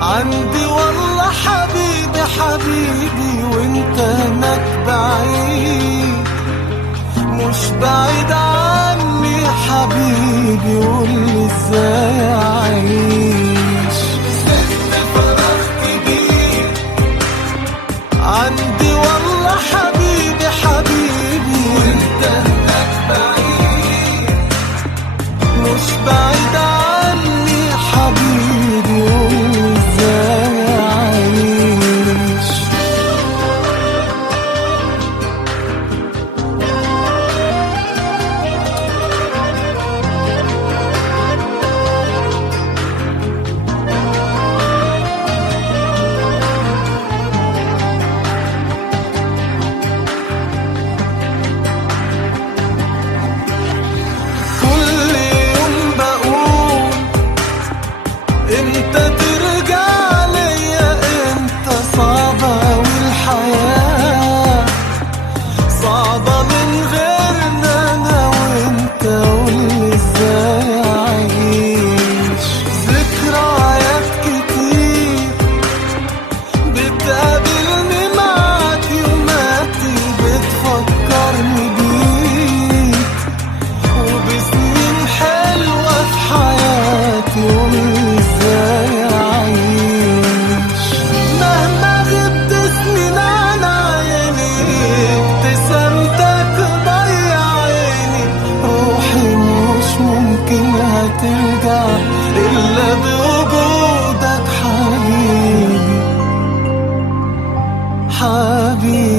عندي والله حبيبي حبيبي وانت هناك بعيد، مش بعيد عني حبيبي، قولي ازاي اعيش. سبت فراغ كبير عندي والله حبيبي حبيبي وانت هناك بعيد، مش بعيد عني حبيبي، قولي ازاي اعيش. كل يوم بقول امتى ترجع ليا، امتى صعبة والحياة صعبة من غيرنا انا وانت، قولي ازاي اعيش. ذكريات كتير بتقابلني معاك يوماتي، بتفكرني بيك وبسنين حلوة في حياتي، قولي ازاي اعيش. مهما غبت سنين عن عيني، ابتسامتك ضيع عيني، روحي مش ممكن هترجع الا بوجودك حبيبي حبيبي.